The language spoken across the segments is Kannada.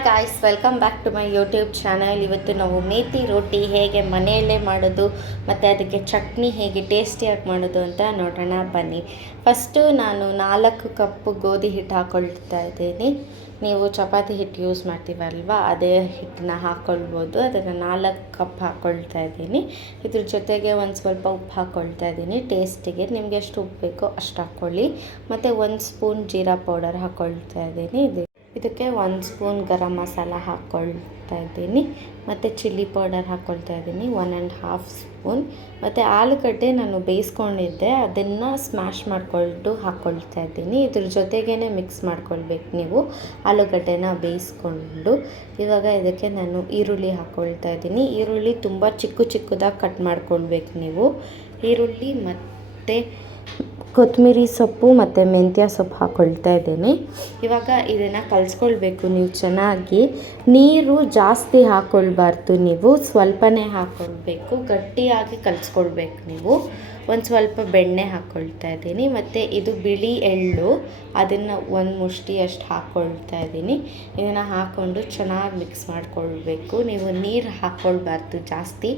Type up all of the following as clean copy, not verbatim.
Hi guys, welcome back to my YouTube channel. ಇವತ್ತು ನಾವು ಮೇಥಿ ರೋಟಿ ಹೇಗೆ ಮನೆಯಲ್ಲೇ ಮಾಡೋದು ಮತ್ತು ಅದಕ್ಕೆ ಚಟ್ನಿ ಹೇಗೆ ಟೇಸ್ಟಿಯಾಗಿ ಮಾಡೋದು ಅಂತ ನೋಡೋಣ ಬನ್ನಿ. ಫಸ್ಟು ನಾನು 4 ಕಪ್ ಗೋಧಿ ಹಿಟ್ಟು ಹಾಕ್ಕೊಳ್ತಾ ಇದ್ದೀನಿ. ನೀವು ಚಪಾತಿ ಹಿಟ್ಟು ಯೂಸ್ ಮಾಡ್ತೀವಲ್ವ, ಅದೇ ಹಿಟ್ಟನ್ನ ಹಾಕ್ಕೊಳ್ಬೋದು. ಅದನ್ನು 4 ಕಪ್ ಹಾಕ್ಕೊಳ್ತಾ ಇದ್ದೀನಿ. ಇದ್ರ ಜೊತೆಗೆ ಒಂದು ಸ್ವಲ್ಪ ಉಪ್ಪು ಹಾಕ್ಕೊಳ್ತಾ ಇದ್ದೀನಿ ಟೇಸ್ಟಿಗೆ. ನಿಮಗೆ ಎಷ್ಟು ಉಪ್ಪು ಬೇಕೋ ಅಷ್ಟು ಹಾಕ್ಕೊಳ್ಳಿ. ಮತ್ತು 1 ಸ್ಪೂನ್ ಜೀರಾ ಪೌಡರ್ ಹಾಕ್ಕೊಳ್ತಾ ಇದ್ದೀನಿ. ಇದಕ್ಕೆ 1 ಸ್ಪೂನ್ ಗರಂ ಮಸಾಲ ಹಾಕ್ಕೊಳ್ತಾ ಇದ್ದೀನಿ. ಮತ್ತು ಚಿಲ್ಲಿ ಪೌಡರ್ ಹಾಕ್ಕೊಳ್ತಾ ಇದ್ದೀನಿ 1.5 ಸ್ಪೂನ್. ಮತ್ತು ಆಲೂಗಡ್ಡೆ ನಾನು ಬೇಯಿಸ್ಕೊಂಡಿದ್ದೆ, ಅದನ್ನು ಸ್ಮ್ಯಾಶ್ ಮಾಡಿಕೊಂಡು ಹಾಕ್ಕೊಳ್ತಾ ಇದ್ದೀನಿ. ಇದ್ರ ಜೊತೆಗೇ ಮಿಕ್ಸ್ ಮಾಡ್ಕೊಳ್ಬೇಕು ನೀವು ಆಲೂಗಡ್ಡೆನ ಬೇಯಿಸ್ಕೊಂಡು. ಇವಾಗ ಇದಕ್ಕೆ ನಾನು ಈರುಳ್ಳಿ ಹಾಕ್ಕೊಳ್ತಾ ಇದ್ದೀನಿ. ಈರುಳ್ಳಿ ತುಂಬ ಚಿಕ್ಕದಾಗಿ ಕಟ್ ಮಾಡ್ಕೊಳ್ಬೇಕು ನೀವು. ಈರುಳ್ಳಿ ಮತ್ತು ಕೊತ್ತಂಬರಿ ಸೊಪ್ಪು ಮತ್ತು ಮೆಂತ್ಯ ಸೊಪ್ಪು ಹಾಕ್ಕೊಳ್ತಾ ಇದ್ದೀನಿ. ಇವಾಗ ಇದನ್ನು ಕಲಿಸ್ಕೊಳ್ಬೇಕು ನೀವು ಚೆನ್ನಾಗಿ. ನೀರು ಜಾಸ್ತಿ ಹಾಕ್ಕೊಳ್ಬಾರ್ದು, ನೀವು ಸ್ವಲ್ಪನೇ ಹಾಕ್ಕೊಳ್ಬೇಕು. ಗಟ್ಟಿಯಾಗಿ ಕಲಿಸ್ಕೊಳ್ಬೇಕು ನೀವು. ಒಂದು ಸ್ವಲ್ಪ ಬೆಣ್ಣೆ ಹಾಕ್ಕೊಳ್ತಾ ಇದ್ದೀನಿ. ಮತ್ತು ಇದು ಬಿಳಿ ಎಳ್ಳು, ಅದನ್ನು 1 ಮುಷ್ಟಿಯಷ್ಟು ಹಾಕ್ಕೊಳ್ತಾ ಇದ್ದೀನಿ. ಇದನ್ನು ಹಾಕ್ಕೊಂಡು ಚೆನ್ನಾಗಿ ಮಿಕ್ಸ್ ಮಾಡ್ಕೊಳ್ಬೇಕು. ನೀವು ನೀರು ಹಾಕ್ಕೊಳ್ಬಾರ್ದು ಜಾಸ್ತಿ,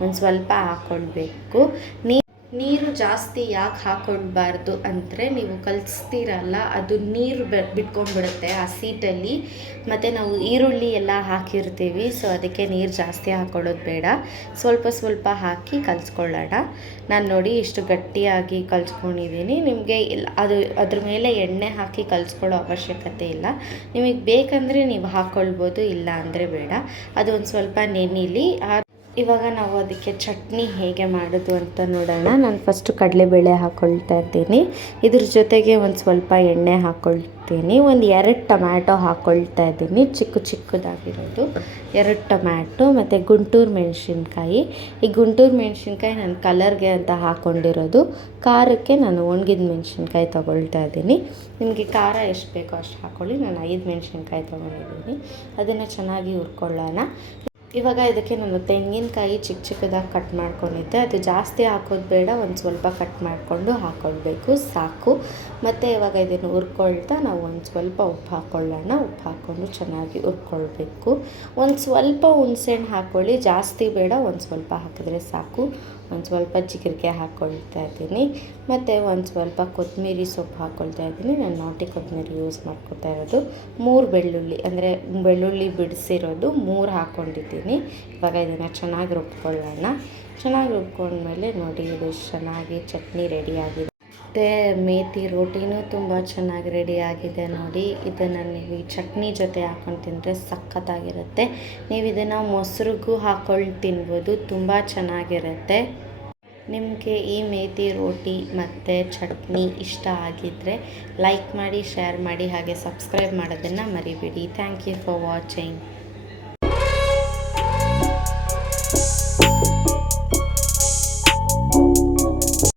ಒಂದು ಸ್ವಲ್ಪ ಹಾಕ್ಕೊಳ್ಬೇಕು. ನೀರು ಜಾಸ್ತಿ ಯಾಕೆ ಹಾಕ್ಕೊಳ್ಬಾರ್ದು ಅಂದರೆ, ನೀವು ಕಲಿಸ್ತೀರಲ್ಲ ಅದು ನೀರು ಬಿಟ್ಕೊಂಡ್ಬಿಡುತ್ತೆ ಆ ಸೀಟಲ್ಲಿ. ಮತ್ತು ನಾವು ಈರುಳ್ಳಿ ಎಲ್ಲ ಹಾಕಿರ್ತೀವಿ, ಸೊ ಅದಕ್ಕೆ ನೀರು ಜಾಸ್ತಿ ಹಾಕ್ಕೊಳ್ಳೋದು ಬೇಡ. ಸ್ವಲ್ಪ ಹಾಕಿ ಕಲಿಸ್ಕೊಳ್ಳೋಣ. ನಾನು ನೋಡಿ ಇಷ್ಟು ಗಟ್ಟಿಯಾಗಿ ಕಲಿಸ್ಕೊಂಡಿದ್ದೀನಿ. ನಿಮಗೆ ಅದ್ರ ಮೇಲೆ ಎಣ್ಣೆ ಹಾಕಿ ಕಲಿಸ್ಕೊಳ್ಳೋ ಅವಶ್ಯಕತೆ ಇಲ್ಲ. ನಿಮಗೆ ಬೇಕಂದರೆ ನೀವು ಹಾಕ್ಕೊಳ್ಬೋದು, ಇಲ್ಲ ಅಂದರೆ ಬೇಡ. ಅದು ಒಂದು ಸ್ವಲ್ಪ ನೆನೀಲಿ. ಇವಾಗ ನಾವು ಅದಕ್ಕೆ ಚಟ್ನಿ ಹೇಗೆ ಮಾಡೋದು ಅಂತ ನೋಡೋಣ. ನಾನು ಫಸ್ಟು ಕಡಲೆಬೇಳೆ ಹಾಕ್ಕೊಳ್ತಾ ಇದ್ದೀನಿ. ಇದ್ರ ಜೊತೆಗೆ ಒಂದು ಸ್ವಲ್ಪ ಎಣ್ಣೆ ಹಾಕ್ಕೊಳ್ತೀನಿ. ಒಂದು 2 ಟೊಮ್ಯಾಟೊ ಹಾಕ್ಕೊಳ್ತಾ ಇದ್ದೀನಿ, ಚಿಕ್ಕದಾಗಿರೋದು 2 ಟೊಮ್ಯಾಟೊ. ಮತ್ತು ಗುಂಟೂರು ಮೆಣಸಿನ್ಕಾಯಿ. ಈ ಗುಂಟೂರು ಮೆಣಸಿನ್ಕಾಯಿ ನಾನು ಕಲರ್ಗೆ ಅಂತ ಹಾಕ್ಕೊಂಡಿರೋದು. ಖಾರಕ್ಕೆ ನಾನು ಒಣಗಿದ ಮೆಣಸಿನ್ಕಾಯಿ ತೊಗೊಳ್ತಾ ಇದ್ದೀನಿ. ನಿಮಗೆ ಖಾರ ಎಷ್ಟು ಬೇಕೋ ಅಷ್ಟು ಹಾಕ್ಕೊಳ್ಳಿ. ನಾನು 5 ಮೆಣಸಿನ್ಕಾಯಿ ತೊಗೊಂಡಿದ್ದೀನಿ. ಅದನ್ನು ಚೆನ್ನಾಗಿ ಹುರ್ಕೊಳ್ಳೋಣ. ಇವಾಗ ಇದಕ್ಕೆ ನಾನು ತೆಂಗಿನಕಾಯಿ ಚಿಕ್ಕದಾಗಿ ಕಟ್ ಮಾಡ್ಕೊಂಡಿದ್ದೆ, ಅದು ಜಾಸ್ತಿ ಹಾಕೋದು ಬೇಡ, ಒಂದು ಸ್ವಲ್ಪ ಕಟ್ ಮಾಡಿಕೊಂಡು ಹಾಕ್ಕೊಳ್ಬೇಕು, ಸಾಕು. ಮತ್ತು ಇವಾಗ ಇದನ್ನು ಹುರ್ಕೊಳ್ತಾ ನಾವು ಒಂದು ಸ್ವಲ್ಪ ಉಪ್ಪು ಹಾಕ್ಕೊಳ್ಳೋಣ. ಉಪ್ಪು ಹಾಕ್ಕೊಂಡು ಚೆನ್ನಾಗಿ ಹುರ್ಕೊಳ್ಬೇಕು. ಒಂದು ಸ್ವಲ್ಪ ಹುಣಸೆಹಣ್ಣು ಹಾಕ್ಕೊಳ್ಳಿ, ಜಾಸ್ತಿ ಬೇಡ, ಒಂದು ಸ್ವಲ್ಪ ಹಾಕಿದ್ರೆ ಸಾಕು. ಒಂದು ಸ್ವಲ್ಪ ಜೀರಿಗೆ ಹಾಕ್ಕೊಳ್ತಾ ಇದ್ದೀನಿ. ಮತ್ತು ಒಂದು ಸ್ವಲ್ಪ ಕೊತ್ತಂಬರಿ ಸೊಪ್ಪು ಹಾಕ್ಕೊಳ್ತಾ ಇದ್ದೀನಿ. ನಾನು ನಾಟಿ ಕೊತ್ತಂಬರಿ ಯೂಸ್ ಮಾಡ್ಕೊತಾ ಇರೋದು. 3 ಬೆಳ್ಳುಳ್ಳಿ, ಅಂದರೆ ಬೆಳ್ಳುಳ್ಳಿ ಬಿಡಿಸಿರೋದು 3 ಹಾಕ್ಕೊಂಡಿದ್ದೀನಿ. ಇವಾಗ ಇದನ್ನು ಚೆನ್ನಾಗಿ ರುಬ್ಕೊಳ್ಳೋಣ. ಚೆನ್ನಾಗಿ ರುಬ್ಕೊಂಡ್ಮೇಲೆ ನೋಡಿ, ಇದು ಚೆನ್ನಾಗಿ ಚಟ್ನಿ ರೆಡಿಯಾಗಿದೆ. ಮತ್ತು ಮೇಥಿ ರೋಟಿನೂ ತುಂಬ ಚೆನ್ನಾಗಿ ರೆಡಿಯಾಗಿದೆ ನೋಡಿ. ಇದನ್ನು ನೀವು ಈ ಚಟ್ನಿ ಜೊತೆ ಹಾಕ್ಕೊಂಡು ತಿಂದರೆ ಸಖತ್ತಾಗಿರುತ್ತೆ. ನೀವು ಇದನ್ನು ಮೊಸರಿಗೂ ಹಾಕ್ಕೊಂಡು ತಿನ್ಬೋದು, ತುಂಬ ಚೆನ್ನಾಗಿರುತ್ತೆ. ನಿಮಗೆ ಈ ಮೇಥಿ ರೋಟಿ ಮತ್ತು ಚಟ್ನಿ ಇಷ್ಟ ಆಗಿದ್ದರೆ ಲೈಕ್ ಮಾಡಿ, ಶೇರ್ ಮಾಡಿ, ಹಾಗೆ ಸಬ್ಸ್ಕ್ರೈಬ್ ಮಾಡೋದನ್ನು ಮರಿಬೇಡಿ. Thank you for watching.